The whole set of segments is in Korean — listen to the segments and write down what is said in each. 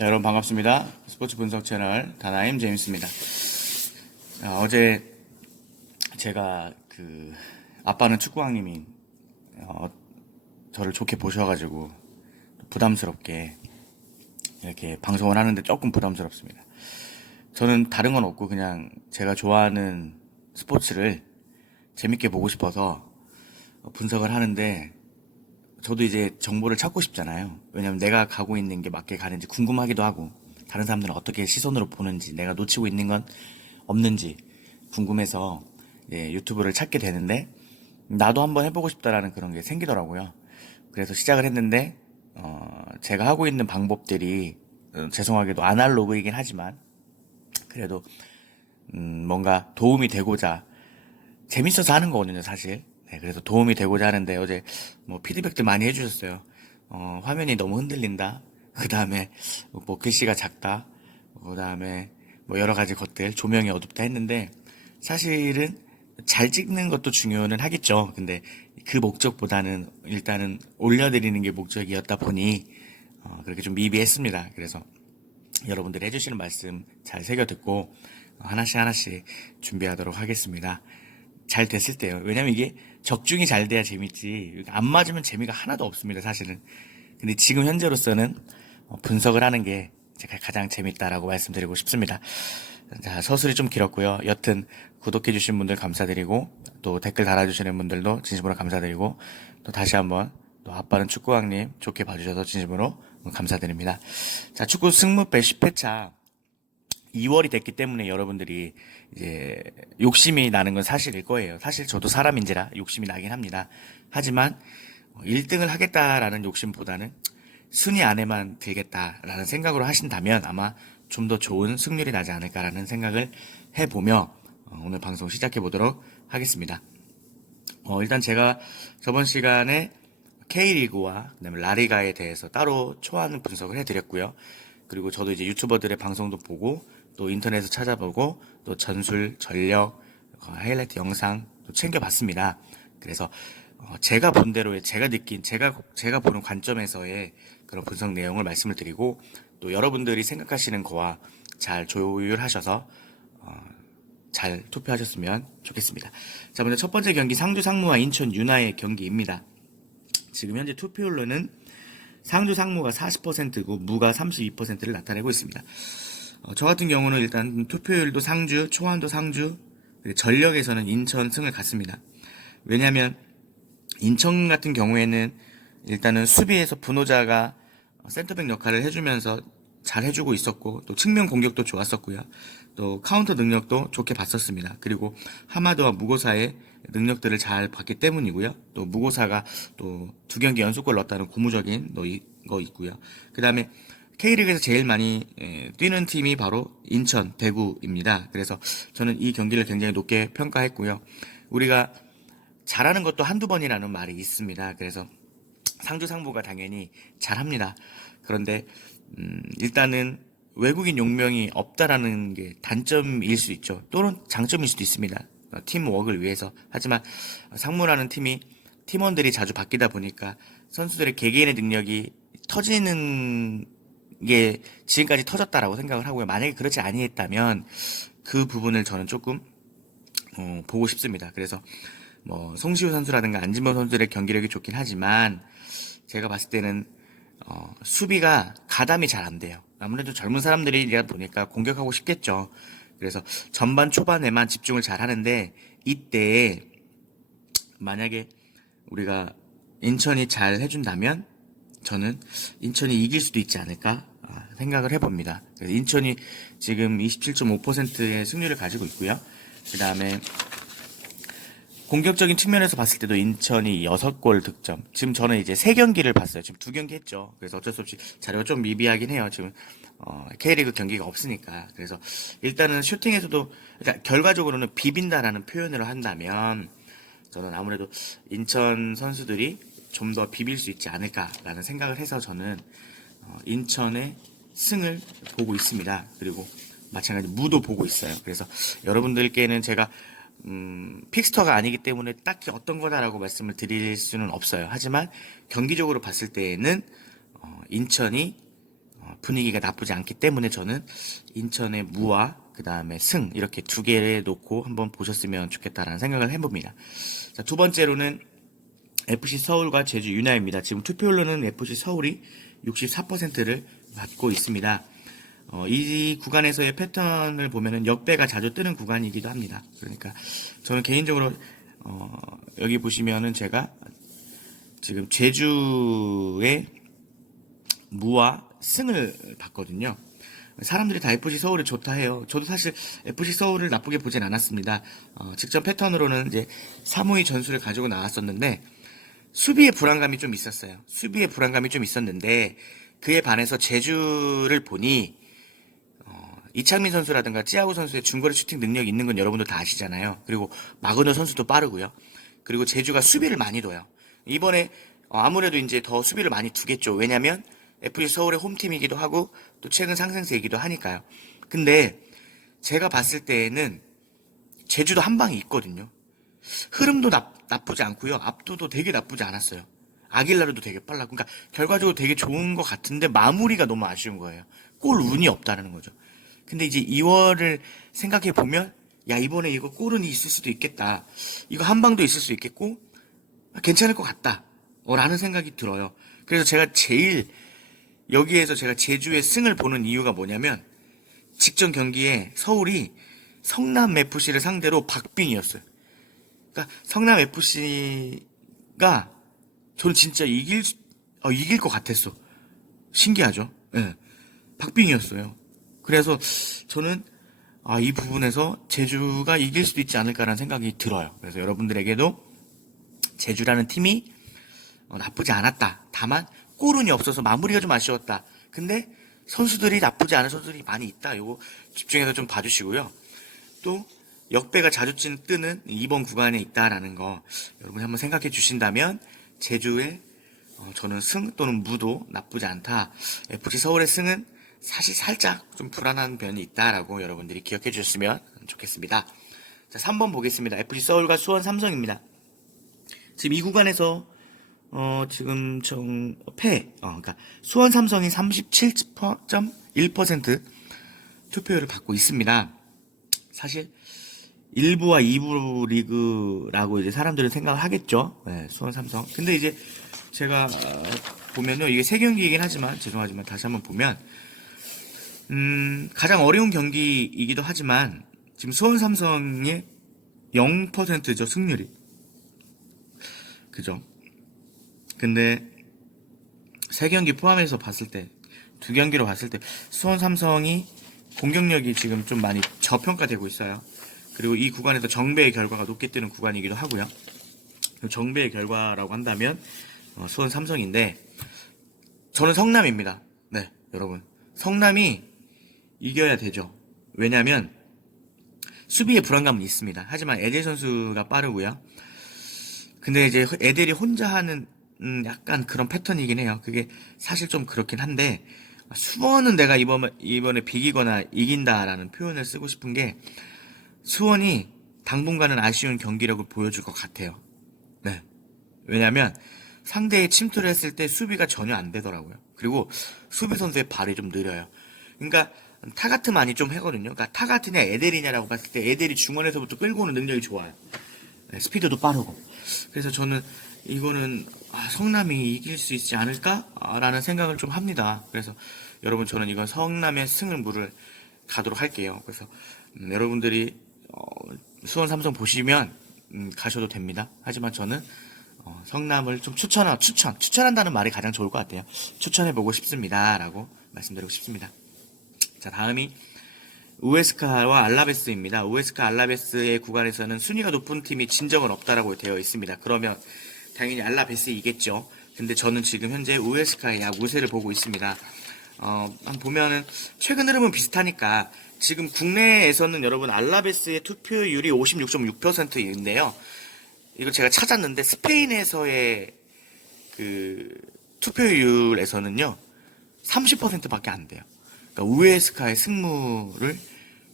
자, 여러분 반갑습니다. 스포츠 분석 채널 다나임 제임스입니다. 어제 제가 아빠는 축구왕님이 저를 좋게 보셔가지고 부담스럽게 이렇게 방송을 하는데 조금 부담스럽습니다. 저는 다른 건 없고 그냥 제가 좋아하는 스포츠를 재밌게 보고 싶어서 분석을 하는데, 저도 이제 정보를 찾고 싶잖아요. 왜냐면 내가 가고 있는 게 맞게 가는지 궁금하기도 하고, 다른 사람들은 어떻게 시선으로 보는지, 내가 놓치고 있는 건 없는지 궁금해서 유튜브를 찾게 되는데, 나도 한번 해보고 싶다라는 그런 게 생기더라고요. 그래서 시작을 했는데, 제가 하고 있는 방법들이 죄송하게도 아날로그이긴 하지만 그래도 뭔가 도움이 되고자, 재밌어서 하는 거거든요, 사실. 네, 그래서 도움이 되고자 하는데, 어제 뭐 피드백들 많이 해주셨어요. 화면이 너무 흔들린다. 그 다음에 뭐 글씨가 작다. 그 다음에 뭐 여러 가지 것들, 조명이 어둡다 했는데, 사실은 잘 찍는 것도 중요는 하겠죠. 근데 그 목적보다는 일단은 올려드리는 게 목적이었다 보니 그렇게 좀 미비했습니다. 그래서 여러분들이 해주시는 말씀 잘 새겨 듣고 하나씩 하나씩 준비하도록 하겠습니다. 잘 됐을 때요. 왜냐면 이게 적중이 잘 돼야 재밌지, 안 맞으면 재미가 하나도 없습니다, 사실은. 근데 지금 현재로서는 분석을 하는 게 제가 가장 재밌다라고 말씀드리고 싶습니다. 자, 서술이 좀 길었고요. 여튼 구독해주신 분들 감사드리고, 또 댓글 달아주시는 분들도 진심으로 감사드리고, 또 다시 한번 또 아빠는 축구왕님 좋게 봐주셔서 진심으로 감사드립니다. 자, 축구 승무패 10회차 2월이 됐기 때문에 여러분들이 이제 욕심이 나는 건 사실일 거예요. 사실 저도 사람인지라 욕심이 나긴 합니다. 하지만 1등을 하겠다라는 욕심보다는 순위 안에만 들겠다라는 생각으로 하신다면 아마 좀 더 좋은 승률이 나지 않을까라는 생각을 해보며 오늘 방송 시작해 보도록 하겠습니다. 일단 제가 저번 시간에 K리그와 그다음에 라리가에 대해서 따로 초안 분석을 해드렸고요. 그리고 저도 이제 유튜버들의 방송도 보고, 또 인터넷에서 찾아보고, 또 전술, 전력, 하이라이트 영상 또 챙겨봤습니다. 그래서 제가 본 대로의, 제가 느낀, 제가 보는 관점에서의 그런 분석 내용을 말씀을 드리고, 또 여러분들이 생각하시는 거와 잘 조율하셔서 잘 투표하셨으면 좋겠습니다. 자, 먼저 첫 번째 경기 상주 상무와 인천 유나의 경기입니다. 지금 현재 투표율로는 상주 상무가 40%고 무가 32%를 나타내고 있습니다. 저 같은 경우는 일단 투표율도 상주, 초안도 상주, 전력에서는 인천 승을 갔습니다. 왜냐하면 인천 같은 경우에는 일단은 수비에서 분호자가 센터백 역할을 해주면서 잘 해주고 있었고, 또 측면 공격도 좋았었고요. 또 카운터 능력도 좋게 봤었습니다. 그리고 하마드와 무고사의 능력들을 잘 봤기 때문이고요. 또 무고사가 또 2경기 연속골 넣었다는 고무적인 거 있고요. 그 다음에 K리그에서 제일 많이 뛰는 팀이 바로 인천, 대구입니다. 그래서 저는 이 경기를 굉장히 높게 평가했고요. 우리가 잘하는 것도 한두 번이라는 말이 있습니다. 그래서 상주 상무가 당연히 잘합니다. 그런데 일단은 외국인 용명이 없다라는 게 단점일 수 있죠. 또는 장점일 수도 있습니다. 팀워크를 위해서. 하지만 상무라는 팀이 팀원들이 자주 바뀌다 보니까 선수들의 개개인의 능력이 터지는 게 지금까지 터졌다라고 생각을 하고요. 만약에 그렇지 아니했다면 그 부분을 저는 조금 보고 싶습니다. 그래서 뭐 송시우 선수라든가 안진범 선수들의 경기력이 좋긴 하지만 제가 봤을 때는 수비가 가담이 잘 안 돼요. 아무래도 젊은 사람들이다 보니까 공격하고 싶겠죠. 그래서 전반 초반에만 집중을 잘 하는데, 이때 만약에 우리가 인천이 잘 해준다면 저는 인천이 이길 수도 있지 않을까 생각을 해봅니다. 그래서 인천이 지금 27.5%의 승률을 가지고 있고요. 그 다음에 공격적인 측면에서 봤을 때도 인천이 6골 득점. 지금 저는 이제 3경기를 봤어요. 지금 2경기 했죠. 그래서 어쩔 수 없이 자료가 좀 미비하긴 해요. 지금 K리그 경기가 없으니까. 그래서 일단은 슈팅에서도, 그러니까 결과적으로는 비빈다라는 표현을 한다면 저는 아무래도 인천 선수들이 좀 더 비빌 수 있지 않을까라는 생각을 해서 저는 인천의 승을 보고 있습니다. 그리고 마찬가지 무도 보고 있어요. 그래서 여러분들께는 제가 픽스터가 아니기 때문에 딱히 어떤 거다라고 말씀을 드릴 수는 없어요. 하지만 경기적으로 봤을 때에는 인천이 분위기가 나쁘지 않기 때문에 저는 인천의 무와 그 다음에 승 이렇게 두 개를 놓고 한번 보셨으면 좋겠다라는 생각을 해봅니다. 자, 두 번째로는 FC 서울과 제주 유나입니다. 지금 투표율로는 FC 서울이 64%를 받고 있습니다. 이 구간에서의 패턴을 보면은 역배가 자주 뜨는 구간이기도 합니다. 그러니까 저는 개인적으로 여기 보시면은 제가 지금 제주의 무와 승을 봤거든요. 사람들이 다 FC 서울이 좋다 해요. 저도 사실 FC 서울을 나쁘게 보진 않았습니다. 직전 패턴으로는 이제 3-5위 전술을 가지고 나왔었는데 수비의 불안감이 좀 있었어요. 수비의 불안감이 좀 있었는데 그에 반해서 제주를 보니 이창민 선수라든가 찌아고 선수의 중거리 슈팅 능력이 있는 건 여러분들 다 아시잖아요. 그리고 마그너 선수도 빠르고요. 그리고 제주가 수비를 많이 둬요. 이번에 아무래도 이제 더 수비를 많이 두겠죠. 왜냐면 FC 서울의 홈팀이기도 하고 또 최근 상승세이기도 하니까요. 근데 제가 봤을 때에는 제주도 한 방이 있거든요. 흐름도 나쁘지 않고요. 압도도 되게 나쁘지 않았어요. 아길라르도 되게 빨랐고, 그러니까 결과적으로 되게 좋은 것 같은데 마무리가 너무 아쉬운 거예요. 골 운이 없다는 거죠. 근데 이제 2월을 생각해 보면, 야 이번에 이거 골은 있을 수도 있겠다. 이거 한 방도 있을 수 있겠고 괜찮을 것 같다. 라는 생각이 들어요. 그래서 제가 제일 여기에서 제가 제주의 승을 보는 이유가 뭐냐면 직전 경기에 서울이 성남 FC를 상대로 박빙이었어요. 그러니까 성남 FC가 저는 진짜 이길 것 같았어. 신기하죠? 네. 박빙이었어요. 그래서 저는 이 부분에서 제주가 이길 수도 있지 않을까라는 생각이 들어요. 그래서 여러분들에게도 제주라는 팀이 나쁘지 않았다. 다만 골운이 없어서 마무리가 좀 아쉬웠다. 근데 선수들이 나쁘지 않은 선수들이 많이 있다. 요거 집중해서 좀 봐주시고요. 또 역배가 자주 뜨는 이번 구간에 있다라는 거 여러분이 한번 생각해 주신다면 제주의 저는 승 또는 무도 나쁘지 않다. FC 서울의 승은 사실 살짝 좀 불안한 면이 있다라고 여러분들이 기억해 주셨으면 좋겠습니다. 자, 3번 보겠습니다. FC 서울과 수원 삼성입니다. 지금 이 구간에서 지금 그러니까 수원 삼성이 37.1% 투표율을 받고 있습니다. 사실 1부와 2부 리그라고 이제 사람들은 생각을 하겠죠. 네, 수원 삼성. 근데 이제 제가 보면요, 이게 세 경기이긴 하지만 죄송하지만 다시 한번 보면 가장 어려운 경기이기도 하지만 지금 수원 삼성의 0%죠, 승률이. 그죠? 근데 세 경기 포함해서 봤을 때, 두 경기로 봤을 때 수원 삼성이 공격력이 지금 좀 많이 저평가되고 있어요. 그리고 이 구간에서 정배의 결과가 높게 뜨는 구간이기도 하고요. 정배의 결과라고 한다면 수원 삼성인데 저는 성남입니다. 네, 여러분. 성남이 이겨야 되죠. 왜냐면 수비의 불안감은 있습니다. 하지만 에델 선수가 빠르고요. 근데 이제 에델이 혼자 하는 약간 그런 패턴이긴 해요. 그게 사실 좀 그렇긴 한데 수원은 내가 이번에 비기거나 이긴다라는 표현을 쓰고 싶은 게 수원이 당분간은 아쉬운 경기력을 보여줄 것 같아요. 네. 왜냐면 상대의 침투를 했을 때 수비가 전혀 안 되더라고요. 그리고 수비 선수의 발이 좀 느려요. 그러니까 타가트만이 좀 하거든요. 그러니까 타가트냐 에델이냐라고 봤을 때 에델이 중원에서부터 끌고 오는 능력이 좋아요. 네, 스피드도 빠르고. 그래서 저는 이거는 성남이 이길 수 있지 않을까라는 생각을 좀 합니다. 그래서 여러분 저는 이건 성남의 승을 물을 가도록 할게요. 그래서 여러분들이 수원 삼성 보시면 가셔도 됩니다. 하지만 저는 성남을 좀 추천한다는 말이 가장 좋을 것 같아요. 추천해보고 싶습니다라고 말씀드리고 싶습니다. 자, 다음이 우에스카와 알라베스입니다. 우에스카 알라베스의 구간에서는 순위가 높은 팀이 진 적은 없다라고 되어 있습니다. 그러면 당연히 알라베스이겠죠. 근데 저는 지금 현재 우에스카의 약 우세를 보고 있습니다. 한번 보면은 최근 흐름은 비슷하니까 지금 국내에서는 여러분 알라베스의 투표율이 56.6%인데요. 이거 제가 찾았는데 스페인에서의 그 투표율에서는요 30%밖에 안 돼요. 그러니까 우에스카의 승무를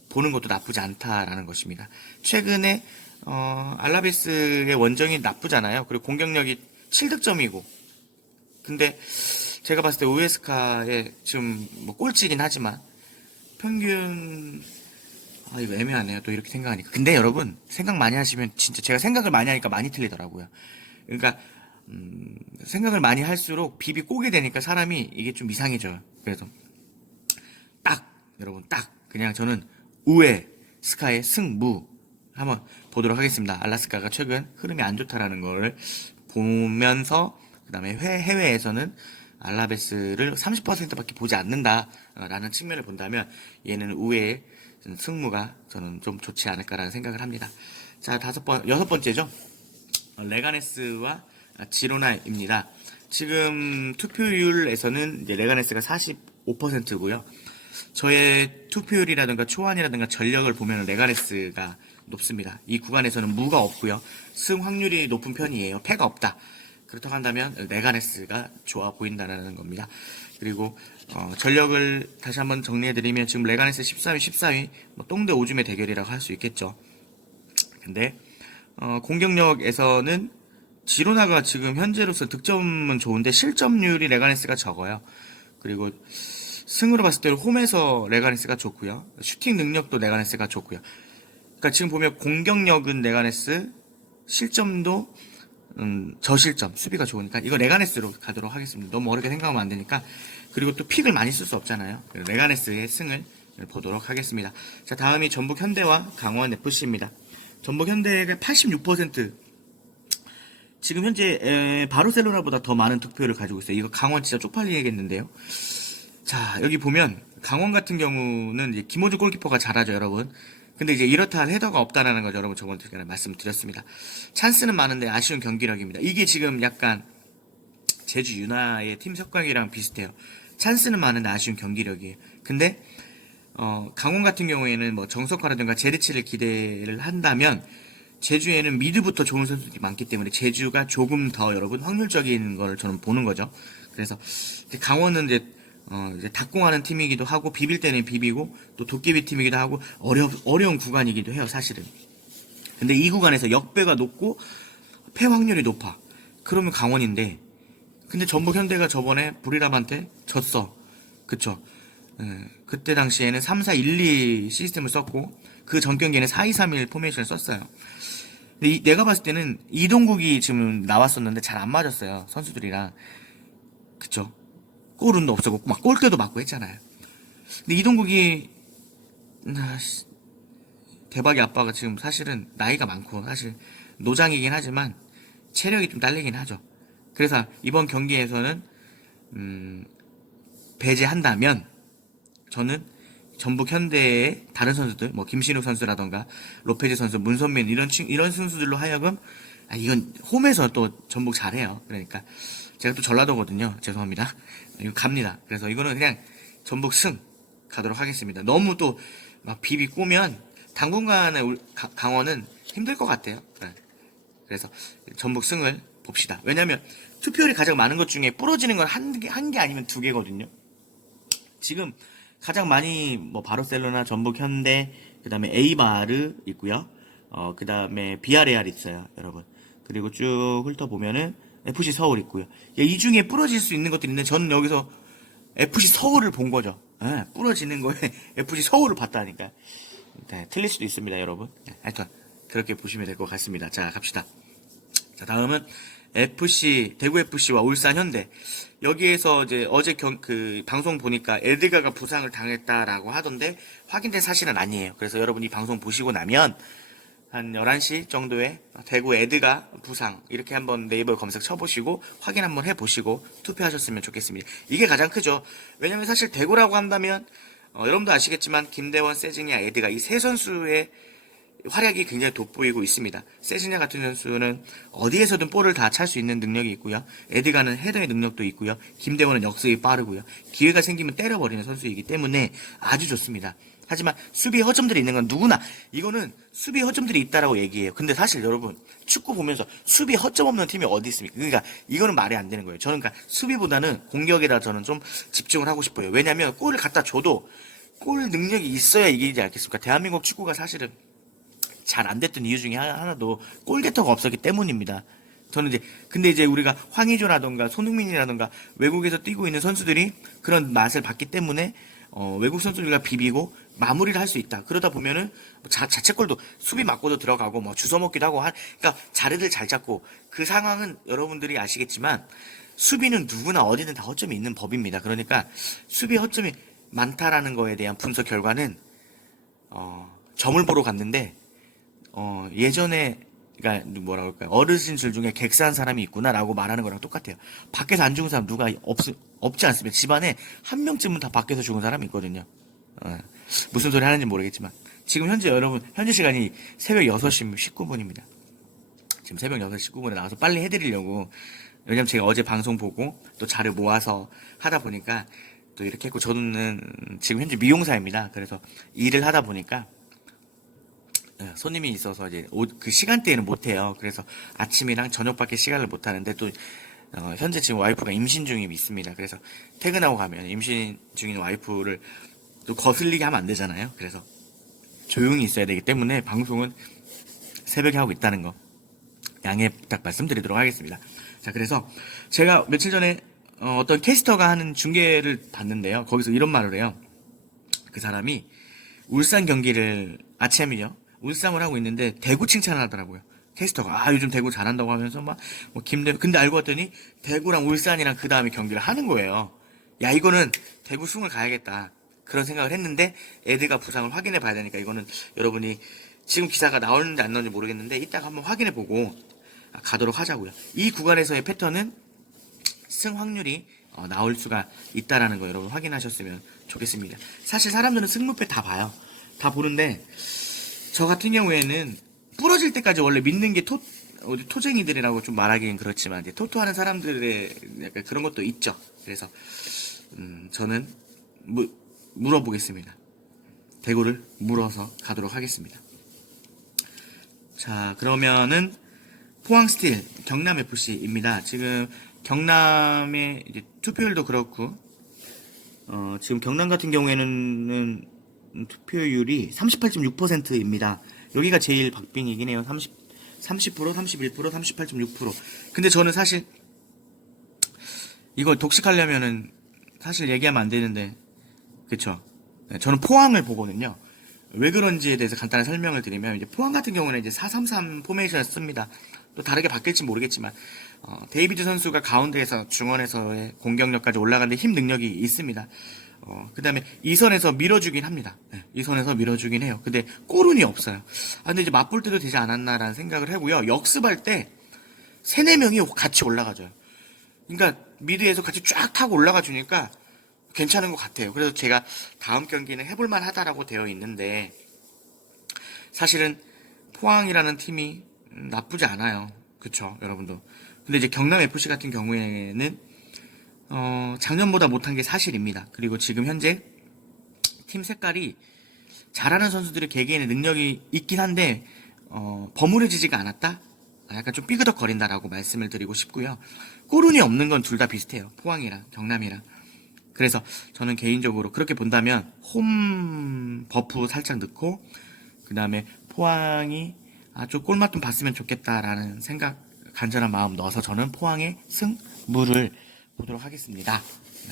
보는 것도 나쁘지 않다라는 것입니다. 최근에 알라베스의 원정이 나쁘잖아요. 그리고 공격력이 7득점이고 근데 제가 봤을 때 우에스카의 지금 뭐 꼴찌긴 하지만 평균 이거 애매하네요. 또 이렇게 생각하니까. 근데 여러분 생각 많이 하시면 진짜 제가 생각을 많이 하니까 많이 틀리더라고요. 그러니까 생각을 많이 할수록 비비 꼬게 되니까 사람이 이게 좀 이상해져요. 그래서 딱 여러분 딱 그냥 저는 우에 스카의 승무 한번 보도록 하겠습니다. 알라스카가 최근 흐름이 안 좋다라는 걸 보면서 그 다음에 해외에서는 알라베스를 30%밖에 보지 않는다라는 측면을 본다면 얘는 우회의 승무가 저는 좀 좋지 않을까라는 생각을 합니다. 자, 여섯 번째죠. 레가네스와 지로나입니다. 지금 투표율에서는 이제 레가네스가 45%고요. 저의 투표율이라든가 초안이라든가 전력을 보면 레가네스가 높습니다. 이 구간에서는 무가 없고요. 승 확률이 높은 편이에요. 패가 없다. 그렇다고 한다면 레가네스가 좋아 보인다는 겁니다. 그리고 전력을 다시 한번 정리해드리면 지금 레가네스 13위, 14위 뭐 똥대 오줌의 대결이라고 할 수 있겠죠. 근데 공격력에서는 지로나가 지금 현재로서 득점은 좋은데 실점률이 레가네스가 적어요. 그리고 승으로 봤을 때 홈에서 레가네스가 좋고요. 슈팅 능력도 레가네스가 좋고요. 그러니까 지금 보면 공격력은 레가네스, 실점도 저실점, 수비가 좋으니까 이거 레가네스로 가도록 하겠습니다. 너무 어렵게 생각하면 안 되니까. 그리고 또 픽을 많이 쓸 수 없잖아요. 레가네스의 승을 보도록 하겠습니다. 자, 다음이 전북 현대와 강원 FC입니다. 전북 현대가 86%, 지금 현재 바르셀로나보다 더 많은 득표를 가지고 있어요. 이거 강원 진짜 쪽팔리겠는데요. 자, 여기 보면 강원 같은 경우는 이제 김호준 골키퍼가 잘하죠, 여러분. 근데 이제 이렇다 할 헤더가 없다라는 거 여러분 저번 주에 말씀드렸습니다. 찬스는 많은데 아쉬운 경기력입니다. 이게 지금 약간 제주 유나의 팀 성격이랑 비슷해요. 찬스는 많은데 아쉬운 경기력이에요. 근데 강원 같은 경우에는 뭐 정석화라든가 제르치를 기대를 한다면 제주에는 미드부터 좋은 선수들이 많기 때문에 제주가 조금 더 여러분 확률적인 걸 저는 보는 거죠. 그래서 강원은 이제 닭공하는 팀이기도 하고 비빌 때는 비비고 또 도깨비 팀이기도 하고 어려운 구간이기도 해요, 사실은. 근데 이 구간에서 역배가 높고 패 확률이 높아. 그러면 강원인데, 근데 전북 현대가 저번에 부리람한테 졌어. 그쵸? 그때 당시에는 3-4-1-2 시스템을 썼고 그 전 경기에는 4-2-3-1 포메이션을 썼어요. 근데 내가 봤을 때는 이동국이 지금 나왔었는데 잘 안 맞았어요, 선수들이랑. 그쵸? 골운도 없었고 막 골대도 맞고 했잖아요. 근데 이동국이 대박의 아빠가 지금 사실은 나이가 많고 사실 노장이긴 하지만 체력이 좀 딸리긴 하죠. 그래서 이번 경기에서는 배제한다면 저는 전북 현대의 다른 선수들, 뭐 김신욱 선수라던가 로페즈 선수, 문선민 이런 선수들로 하여금 이건 홈에서 또 전북 잘해요. 그러니까 제가 또 전라도거든요. 죄송합니다. 이거 갑니다. 그래서 이거는 그냥 전북 승 가도록 하겠습니다. 너무 또 막 비비 꼬면 당분간에 강원은 힘들 것 같아요. 그래서 전북 승을 봅시다. 왜냐면 투표율이 가장 많은 것 중에 부러지는 건 한 개 아니면 두 개거든요. 지금 가장 많이 뭐 바르셀로나, 전북 현대, 그다음에 에이바르 있고요. 그다음에 비아레알 있어요, 여러분. 그리고 쭉 훑어보면은 FC 서울 있고요. 이 중에 부러질 수 있는 것들이 있는데 저는 여기서 FC 서울을 본 거죠. 부러지는 거에 FC 서울을 봤다니까. 네, 틀릴 수도 있습니다, 여러분. 하여튼 그렇게 보시면 될 것 같습니다. 자, 갑시다. 자, 다음은 대구 FC와 울산 현대. 여기에서 이제 어제 그 방송 보니까 에드가가 부상을 당했다라고 하던데 확인된 사실은 아니에요. 그래서 여러분 이 방송 보시고 나면 한 11시 정도에 대구 에드가 부상 이렇게 한번 네이버 검색 쳐보시고 확인 한번 해보시고 투표하셨으면 좋겠습니다. 이게 가장 크죠. 왜냐면 사실 대구라고 한다면 여러분도 아시겠지만 김대원, 세징야, 에드가 이 세 선수의 활약이 굉장히 돋보이고 있습니다. 세징야 같은 선수는 어디에서든 볼을 다 찰 수 있는 능력이 있고요. 에드가는 헤더의 능력도 있고요. 김대원은 역습이 빠르고요. 기회가 생기면 때려버리는 선수이기 때문에 아주 좋습니다. 하지만 수비에 허점들이 있는 건 누구나 이거는 수비에 허점들이 있다라고 얘기해요. 근데 사실 여러분 축구 보면서 수비에 허점 없는 팀이 어디 있습니까? 그러니까 이거는 말이 안 되는 거예요. 저는 그러니까 수비보다는 공격에다 저는 좀 집중을 하고 싶어요. 왜냐하면 골을 갖다 줘도 골 능력이 있어야 이기지 않겠습니까? 대한민국 축구가 사실은 잘 안 됐던 이유 중에 하나도 골게터가 없었기 때문입니다. 저는 이제 근데 이제 우리가 황의조라던가 손흥민이라던가 외국에서 뛰고 있는 선수들이 그런 맛을 봤기 때문에 외국 선수들과 비비고 마무리를 할 수 있다. 그러다 보면은 자책골도 수비 맞고도 들어가고 뭐 주워 먹기도 하고 그러니까 자리를 잘 잡고 그 상황은 여러분들이 아시겠지만 수비는 누구나 어디든 다 허점이 있는 법입니다. 그러니까 수비 허점이 많다라는 거에 대한 분석 결과는 점을 보러 갔는데 예전에 그러니까 뭐라고 할까요? 어르신들 중에 객사한 사람이 있구나라고 말하는 거랑 똑같아요. 밖에서 안 죽은 사람 누가 없지 않습니다. 집안에 한 명쯤은 다 밖에서 죽은 사람이 있거든요. 무슨 소리 하는지 모르겠지만 지금 현재 여러분 현재 시간이 새벽 6시 19분입니다. 지금 새벽 6시 19분에 나와서 빨리 해드리려고 왜냐면 제가 어제 방송 보고 또 자료 모아서 하다 보니까 또 이렇게 했고 저는 지금 현재 미용사입니다. 그래서 일을 하다 보니까 손님이 있어서 이제 그 시간대에는 못해요. 그래서 아침이랑 저녁밖에 시간을 못 하는데 또 현재 지금 와이프가 임신 중이 있습니다. 그래서 퇴근하고 가면 임신 중인 와이프를 또 거슬리게 하면 안 되잖아요. 그래서 조용히 있어야 되기 때문에 방송은 새벽에 하고 있다는 거 양해 부탁 말씀드리도록 하겠습니다. 자, 그래서 제가 며칠 전에 어떤 캐스터가 하는 중계를 봤는데요. 거기서 이런 말을 해요. 그 사람이 울산 경기를 아침이요. 울상을 하고 있는데 대구 칭찬을 하더라고요. 캐스터가 요즘 대구 잘한다고 하면서 막 뭐 근데 알고 봤더니 대구랑 울산이랑 그 다음에 경기를 하는 거예요. 야 이거는 대구 승을 가야겠다 그런 생각을 했는데 애드가 부상을 확인해 봐야 되니까 이거는 여러분이 지금 기사가 나오는지 안 나오는지 모르겠는데 이따가 한번 확인해 보고 가도록 하자고요. 이 구간에서의 패턴은 승 확률이 나올 수가 있다라는 거 여러분 확인하셨으면 좋겠습니다. 사실 사람들은 승무패 다 봐요. 다 보는데 저 같은 경우에는 부러질 때까지 원래 믿는 게 토쟁이들이라고 좀 말하기는 그렇지만 이제 토토하는 사람들의 약간 그런 것도 있죠. 그래서 저는 물어보겠습니다. 대구를 물어서 가도록 하겠습니다. 자 그러면은 포항스틸 경남FC입니다. 지금 경남의 이제 투표율도 그렇고 지금 경남 같은 경우에는 투표율이 38.6%입니다. 여기가 제일 박빙이긴 해요. 30%, 31%, 38.6%. 근데 저는 사실 이거 독식하려면은 사실 얘기하면 안 되는데 그쵸? 네, 저는 포항을 보거든요. 왜 그런지에 대해서 간단한 설명을 드리면 이제 포항 같은 경우는 이제 4-3-3 포메이션을 씁니다. 또 다르게 바뀔지 모르겠지만 데이비드 선수가 가운데에서 중원에서의 공격력까지 올라가는데 힘 능력이 있습니다. 그 다음에 2선에서 밀어주긴 합니다. 네, 2선에서 밀어주긴 해요. 근데 골운이 없어요. 근데 이제 맛볼 때도 되지 않았나라는 생각을 하고요. 역습할 때 3-4명이 같이 올라가줘요. 그러니까 미드에서 같이 쫙 타고 올라가 주니까 괜찮은 것 같아요. 그래서 제가 다음 경기는 해볼만 하다라고 되어 있는데 사실은 포항이라는 팀이 나쁘지 않아요. 그쵸 여러분도. 근데 이제 경남FC 같은 경우에는 작년보다 못한 게 사실입니다. 그리고 지금 현재 팀 색깔이 잘하는 선수들의 개개인의 능력이 있긴 한데 버무려지지가 않았다? 약간 좀 삐그덕거린다라고 말씀을 드리고 싶고요. 골운이 없는 건 둘 다 비슷해요. 포항이랑 경남이랑. 그래서 저는 개인적으로 그렇게 본다면 홈 버프 살짝 넣고 그 다음에 포항이 좀 골맛 좀 봤으면 좋겠다라는 생각 간절한 마음 넣어서 저는 포항의 승무를 보도록 하겠습니다.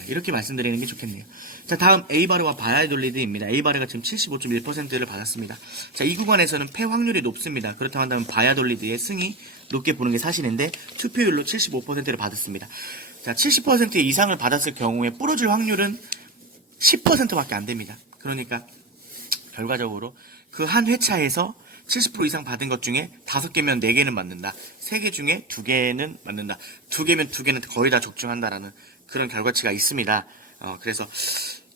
이렇게 말씀드리는 게 좋겠네요. 자, 다음 에이바르와 바야돌리드입니다. 에이바르가 지금 75.1%를 받았습니다. 자, 이 구간에서는 패 확률이 높습니다. 그렇다고 한다면 바야돌리드의 승이 높게 보는 게 사실인데 투표율로 75%를 받았습니다. 자, 70% 이상을 받았을 경우에 부러질 확률은 10%밖에 안 됩니다. 그러니까 결과적으로 그 한 회차에서 70% 이상 받은 것 중에 5개면 4개는 맞는다. 3개 중에 2개는 맞는다. 2개면 2개는 거의 다 적중한다라는 그런 결과치가 있습니다. 그래서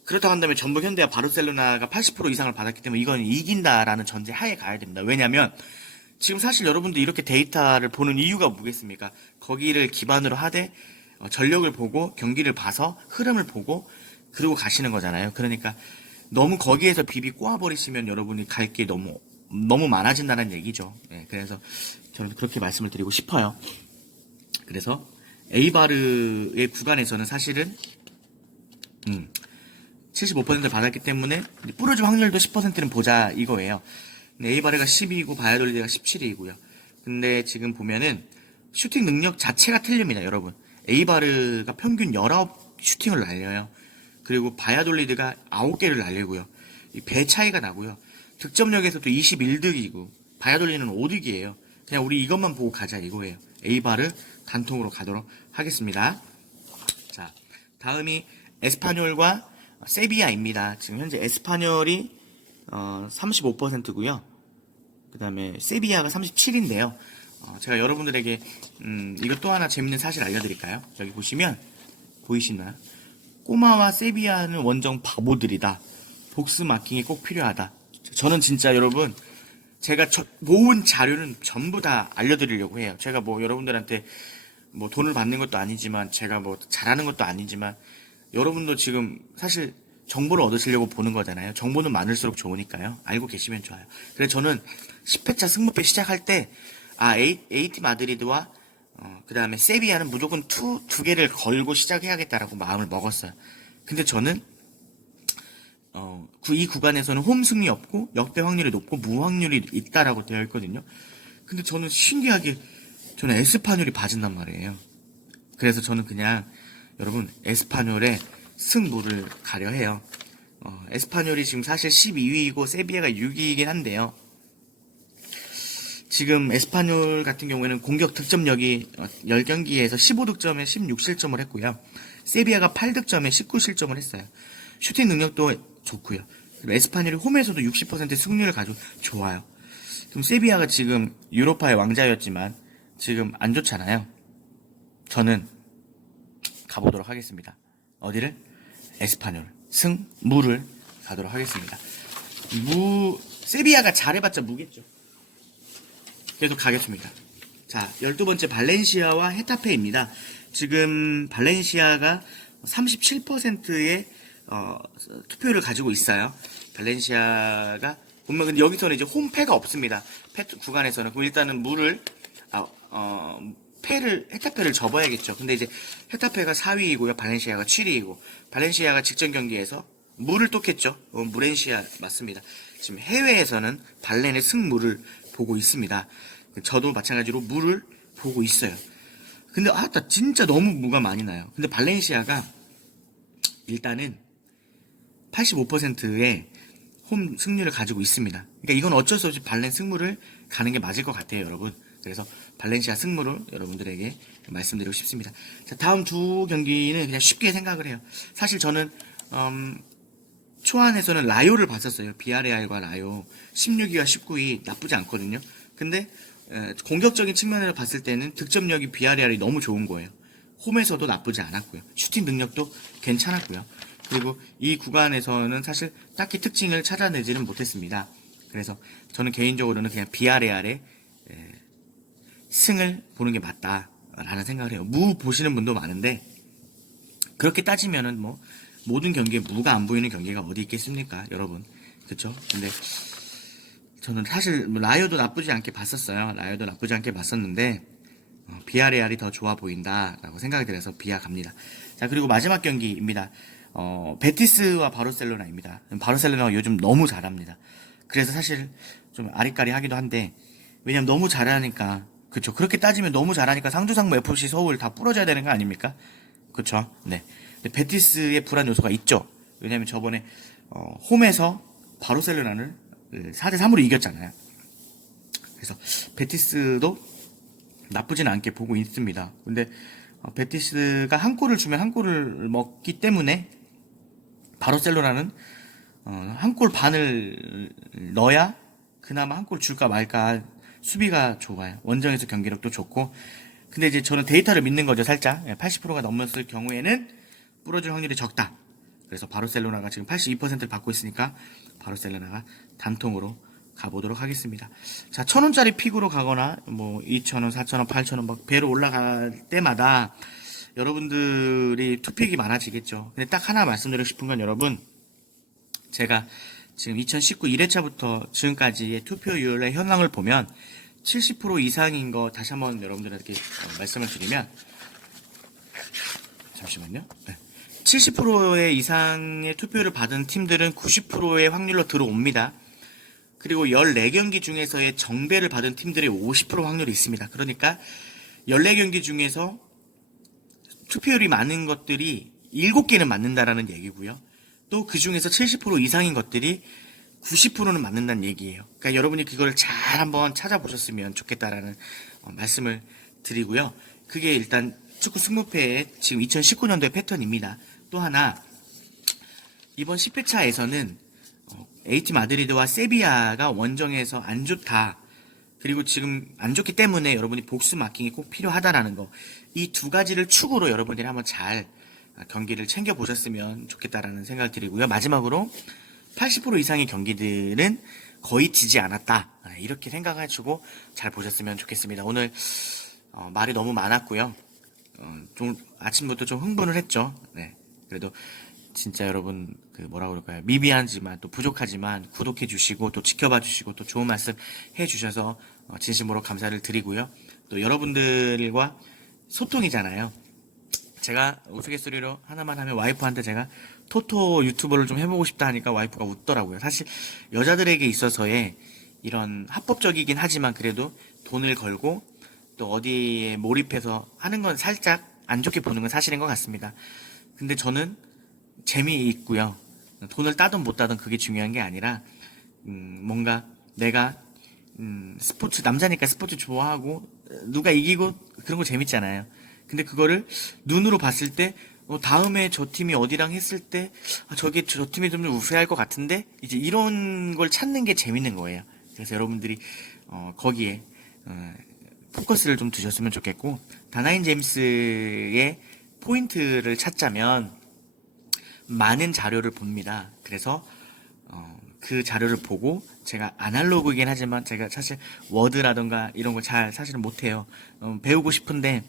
그렇다고 한다면 전북 현대와 바르셀로나가 80% 이상을 받았기 때문에 이건 이긴다라는 전제 하에 가야 됩니다. 왜냐면 지금 사실 여러분들 이렇게 데이터를 보는 이유가 뭐겠습니까? 거기를 기반으로 하되 전력을 보고 경기를 봐서 흐름을 보고 그러고 가시는 거잖아요. 그러니까 너무 거기에서 비비 꼬아버리시면 여러분이 갈 게 너무 많아진다는 얘기죠. 네, 그래서 저는 그렇게 말씀을 드리고 싶어요. 그래서 에이바르의 구간에서는 사실은 75%를 받았기 때문에 부러질 확률도 10%는 보자 이거예요. 에이바르가 12이고 바야돌리드가 17이고요. 근데 지금 보면은 슈팅 능력 자체가 틀립니다, 여러분. 에이바르가 평균 19 슈팅을 날려요. 그리고 바야돌리드가 9개를 날리고요. 배 차이가 나고요. 득점력에서도 21득이고 바야돌리는 5득이에요. 그냥 우리 이것만 보고 가자 이거예요. 에이바르 단통으로 가도록 하겠습니다. 자, 다음이 에스파뇰과 세비야입니다. 지금 현재 에스파뇰이 35%고요. 그 다음에 세비야가 37인데요. 제가 여러분들에게 이것 또 하나 재밌는 사실 알려드릴까요? 여기 보시면 보이시나요? 꼬마와 세비야는 원정 바보들이다. 복스 마킹이 꼭 필요하다. 저는 진짜 여러분 제가 모은 자료는 전부 다 알려드리려고 해요. 제가 뭐 여러분들한테 뭐 돈을 받는 것도 아니지만 제가 뭐 잘하는 것도 아니지만 여러분도 지금 사실 정보를 얻으시려고 보는 거잖아요. 정보는 많을수록 좋으니까요. 알고 계시면 좋아요. 그래서 저는 10회차 승무패 시작할 때 AT 마드리드와 그 다음에 세비야는 무조건 두 개를 걸고 시작해야겠다라고 마음을 먹었어요. 근데 저는 이 구간에서는 홈 승리 없고 역대 확률이 높고 무 확률이 있다라고 되어 있거든요. 근데 저는 신기하게 저는 에스파뇰이 봐준단 말이에요. 그래서 저는 그냥 여러분 에스파뇰의 승무를 가려 해요. 에스파뇰이 지금 사실 12위이고 세비야가 6위이긴 한데요. 지금 에스파뇰 같은 경우에는 공격 득점력이 10경기에서 15득점에 16실점을 했고요. 세비야가 8득점에 19실점을 했어요. 슈팅 능력도 좋고요. 그리고 에스파뇰이 홈에서도 60% 승률을 가지고 좋아요. 그럼 세비야가 지금 유로파의 왕자였지만 지금 안 좋잖아요. 저는 가보도록 하겠습니다. 어디를? 에스파뇰 승무를 가도록 하겠습니다. 세비야가 잘해봤자 무겠죠. 계속 가겠습니다. 자, 12번째 발렌시아와 헤타페입니다. 지금 발렌시아가 37%의 투표율을 가지고 있어요. 발렌시아가 보면 근데 여기서는 이제 홈패가 없습니다. 패 구간에서는 그럼 일단은 헤타페를 접어야겠죠. 근데 이제 헤타페가 4위이고요. 발렌시아가 7위이고 발렌시아가 직전 경기에서 무를 똑했죠. 무렌시아 맞습니다. 지금 해외에서는 발렌의 승무를 보고 있습니다. 저도 마찬가지로 무를 보고 있어요. 근데 나 진짜 너무 무가 많이 나요. 근데 발렌시아가 일단은 85%의 홈 승률을 가지고 있습니다. 그러니까 이건 어쩔 수 없이 발렌 승무를 가는 게 맞을 것 같아요, 여러분. 그래서 발렌시아 승무를 여러분들에게 말씀드리고 싶습니다. 자, 다음 두 경기는 그냥 쉽게 생각을 해요. 사실 저는 초안에서는 라요를 봤었어요. 비아레알과 라요 16위와 19위 나쁘지 않거든요. 근데 공격적인 측면에서 봤을 때는 득점력이 비아레알이 너무 좋은 거예요. 홈에서도 나쁘지 않았고요. 슈팅 능력도 괜찮았고요. 그리고 이 구간에서는 사실 딱히 특징을 찾아내지는 못했습니다. 그래서 저는 개인적으로는 그냥 비아레알의 승을 보는 게 맞다라는 생각을 해요. 무 보시는 분도 많은데 그렇게 따지면은 뭐 모든 경기에 무가 안 보이는 경기가 어디 있겠습니까, 여러분? 그쵸? 근데 저는 사실 라요도 나쁘지 않게 봤었어요. 라요도 나쁘지 않게 봤었는데 비아레알이 더 좋아 보인다라고 생각이 들어서 비아 갑니다. 자, 그리고 마지막 경기입니다. 베티스와 바르셀로나입니다. 바르셀로나가 요즘 너무 잘합니다. 그래서 사실 좀 아리까리 하기도 한데 왜냐면 너무 잘하니까 그쵸. 그렇게 따지면 너무 잘하니까 상주상무 FC 서울 다 부러져야 되는 거 아닙니까? 그쵸. 네. 근데 베티스의 불안 요소가 있죠. 왜냐면 저번에 홈에서 바르셀로나를 4대3으로 이겼잖아요. 그래서 베티스도 나쁘진 않게 보고 있습니다. 근데 베티스가 한 골을 주면 한 골을 먹기 때문에 바르셀로나는 한 골 반을 넣어야 그나마 한 골 줄까 말까. 수비가 좋아요. 원정에서 경기력도 좋고. 근데 이제 저는 데이터를 믿는 거죠, 살짝. 80%가 넘었을 경우에는 부러질 확률이 적다. 그래서 바르셀로나가 지금 82%를 받고 있으니까 바르셀로나가 단통으로 가보도록 하겠습니다. 자, 1,000원짜리 픽으로 가거나 뭐 2,000원, 4,000원, 8,000원 막 배로 올라갈 때마다 여러분들이 투픽이 많아지겠죠. 근데 딱 하나 말씀드리고 싶은 건 여러분, 제가 지금 2019 1회차부터 지금까지의 투표율의 현황을 보면 70% 이상인 거 다시 한번 여러분들에게 말씀을 드리면 잠시만요. 네. 70%의 이상의 투표를 받은 팀들은 90%의 확률로 들어옵니다. 그리고 14경기 중에서의 정배를 받은 팀들이 50% 확률이 있습니다. 그러니까 14경기 중에서 투표율이 많은 것들이 7개는 맞는다라는 얘기고요. 또 그 중에서 70% 이상인 것들이 90%는 맞는다는 얘기예요. 그러니까 여러분이 그걸 잘 한번 찾아보셨으면 좋겠다라는 말씀을 드리고요. 그게 일단 축구 승무패의 지금 2019년도의 패턴입니다. 또 하나, 이번 10회차에서는 AT 마드리드와 세비야가 원정에서 안 좋다. 그리고 지금 안 좋기 때문에 여러분이 복수 마킹이 꼭 필요하다라는 거. 이 두 가지를 축으로 여러분들이 한번 잘 경기를 챙겨보셨으면 좋겠다라는 생각을 드리고요. 마지막으로 80% 이상의 경기들은 거의 지지 않았다. 이렇게 생각하시고 잘 보셨으면 좋겠습니다. 오늘 말이 너무 많았고요. 좀 아침부터 좀 흥분을 했죠. 네. 그래도 진짜 여러분 그 뭐라 그럴까요? 미비하지만 또 부족하지만 구독해 주시고 또 지켜봐 주시고 또 좋은 말씀 해 주셔서 진심으로 감사를 드리고요. 또 여러분들과 소통이잖아요. 제가 우스갯소리로 하나만 하면 와이프한테 제가 토토 유튜버를 좀 해보고 싶다 하니까 와이프가 웃더라고요. 사실 여자들에게 있어서의 이런 합법적이긴 하지만 그래도 돈을 걸고 또 어디에 몰입해서 하는 건 살짝 안 좋게 보는 건 사실인 것 같습니다. 근데 저는 재미있고요. 돈을 따든 못 따든 그게 중요한 게 아니라 뭔가 내가 스포츠 남자니까 스포츠 좋아하고 누가 이기고 그런 거 재밌잖아요. 근데 그거를 눈으로 봤을 때 다음에 저 팀이 어디랑 했을 때 저게 저 팀이 좀 우세할 것 같은데 이제 이런 걸 찾는 게 재밌는 거예요. 그래서 여러분들이 거기에 포커스를 좀 두셨으면 좋겠고 다나인 제임스의 포인트를 찾자면 많은 자료를 봅니다. 그래서 그 자료를 보고 제가 아날로그이긴 하지만 제가 사실 워드라던가 이런 걸 잘 사실은 못해요. 배우고 싶은데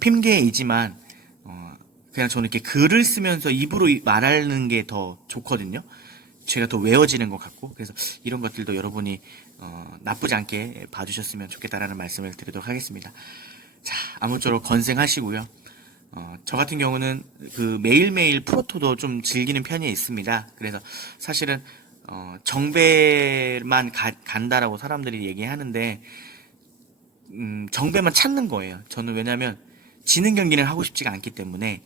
핑계이지만 그냥 저는 이렇게 글을 쓰면서 입으로 말하는 게 더 좋거든요. 제가 더 외워지는 것 같고 그래서 이런 것들도 여러분이 나쁘지 않게 봐주셨으면 좋겠다라는 말씀을 드리도록 하겠습니다. 자, 아무쪼록 건승하시고요. 저 같은 경우는 그 매일매일 프로토도 좀 즐기는 편이 있습니다. 그래서 사실은 정배만 간다라고 사람들이 얘기하는데 정배만 찾는 거예요. 저는 왜냐면 지는 경기는 하고 싶지가 않기 때문에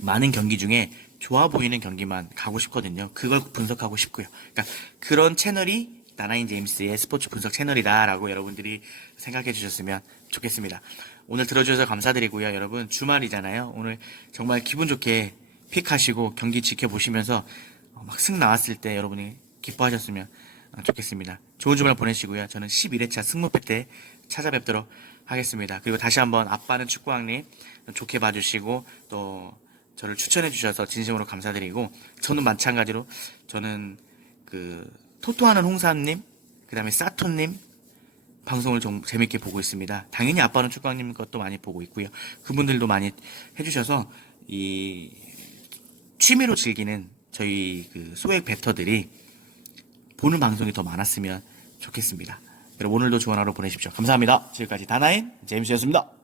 많은 경기 중에 좋아 보이는 경기만 가고 싶거든요. 그걸 분석하고 싶고요. 그러니까 그런 채널이 다나인 제임스의 스포츠 분석 채널이다라고 여러분들이 생각해 주셨으면 좋겠습니다. 오늘 들어주셔서 감사드리고요. 여러분 주말이잖아요. 오늘 정말 기분 좋게 픽하시고 경기 지켜보시면서 막 승 나왔을 때 여러분이 기뻐하셨으면 좋겠습니다. 좋은 주말 보내시고요. 저는 11회차 승무패 때 찾아뵙도록 하겠습니다. 그리고 다시 한번 아빠는 축구왕님 좋게 봐주시고 또 저를 추천해 주셔서 진심으로 감사드리고 저는 마찬가지로 저는 그 토토하는 홍사님 그 다음에 사토님 방송을 좀 재밌게 보고 있습니다. 당연히 아빠는 축구왕님 것도 많이 보고 있고요. 그분들도 많이 해주셔서 이 취미로 즐기는 저희 그 소액 베터들이 보는 방송이 더 많았으면 좋겠습니다. 여러분 오늘도 좋은 하루 보내십시오. 감사합니다. 지금까지 다나인 제임스였습니다.